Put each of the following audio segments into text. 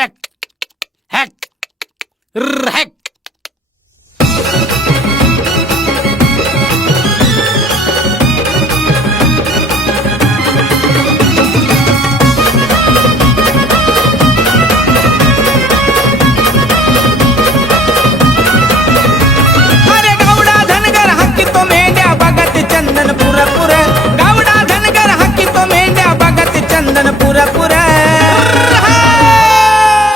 Hack hack hack. अरे गावडा धनगर हक्की तो मेंढ्या बघत चंदन पुरपुर. गावडा धनगर हक्की तो मेंढ्या बघत चंदन पुरपुर.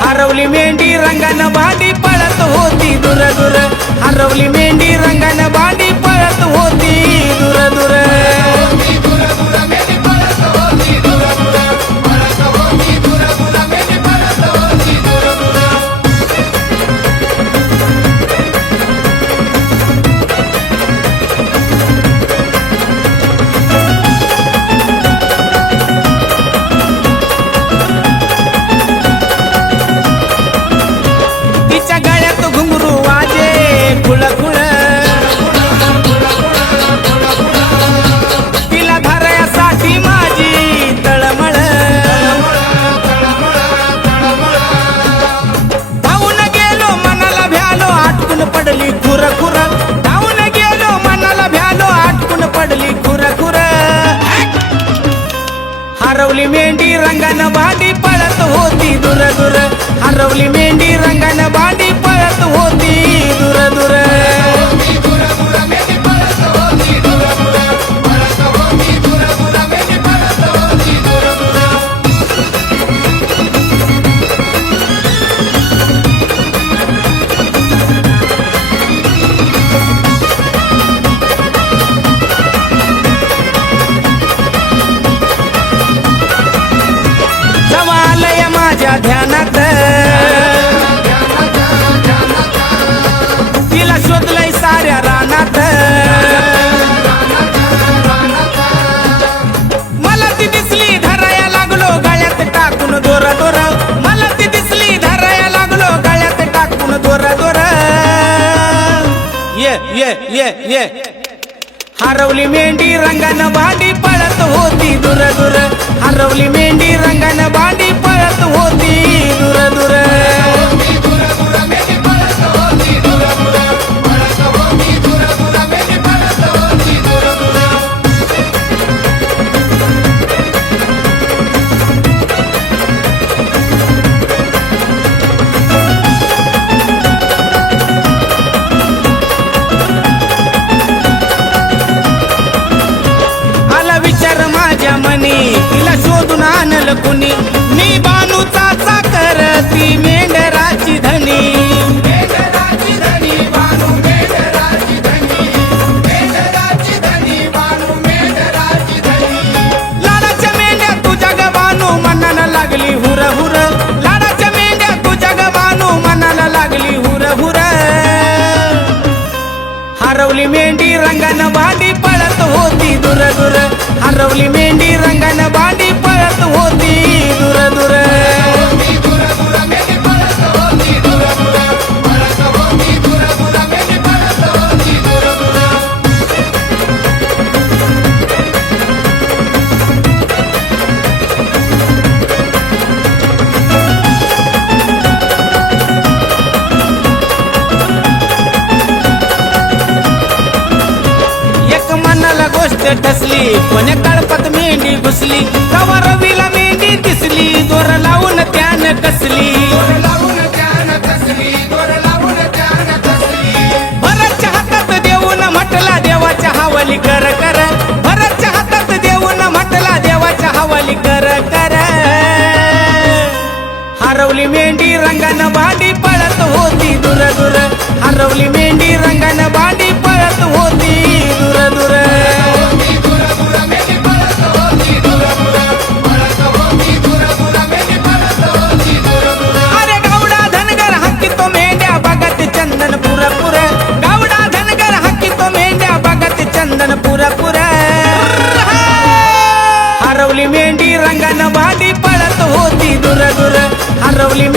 हरवली मेंढी रंगानं भांडी पळत होती दूर दूर. हरवली मेंढी रंगानं भांडी पळत होती दूर दूर. तिच्या गळ्यात घुंगरू वाजे खुळ खुळ. तिला धरायासाठी माझी तळमळ. धावून गेलो मनाला भ्यालो आटकून पडली खुर खुर. धावून गेलो मनाला भ्यालो आटकून पडली खुर खुर. हरवली मेंढी रंगानं भांडी पळत होती दूर दूर. हरवली मेंढी रंगानं भांडी पळत होती दूर दूर. जवा आलंय माझ्या ध्यानात तिला शोधलंय साऱ्या रानात. मला ती दिसली धराया लागलो गळ्यात टाकून दोर दोर. मला ती दिसली धराया लागलो गळ्यात टाकून दोर दोर. ये ये ये ये. हरवली मेंढी रंगानं भांडी पळत होती दूर दूर. हरवली मेंढी रंगानं भांडी पळत होती दूर दूर. आला विचार माझ्या मनी तिला शोधून आणल कुणी. मी बानूचा चाकर ती मेंढराची धनी. लाडाच्या मेंढ्या तुझ्या ग बानू मनाला लागली हुर हुर. लाडाच्या मेंढ्या तुझ्या ग बानू मनाला लागली हुर हुर. हरवली मेंढी रंगानं भांडी पळत होती दूर दूर. हरवली मेंढी रंगानं भांडी पळत होती दूर दूर. एक मनाला गोष्ट ठसली पण कळपात मेंढी घुसली. कवा रवीला मेंढी दिसली दोर लावून त्यानं कसली. भरतच्या हातात देऊन म्हटला देवाच्या हवाली कर कर. भरतच्या हातात देऊन म्हटला देवाच्या हवाली कर कर. हरवली मेंढी रंगानं भांडी पळत होती दूर दूर. हरवली मेंढी रंगानं भांडी पळत होती दूर दूर. अरे गावडा धनगर हक्की तो मेंढ्या बघत चंदन पुरपुर. गावडा धनगर हक्की तो मेंढ्या बघत चंदन पुरपुर. हरवली मेंढी रंगानं भांडी पळत होती दूर दूर. हरवली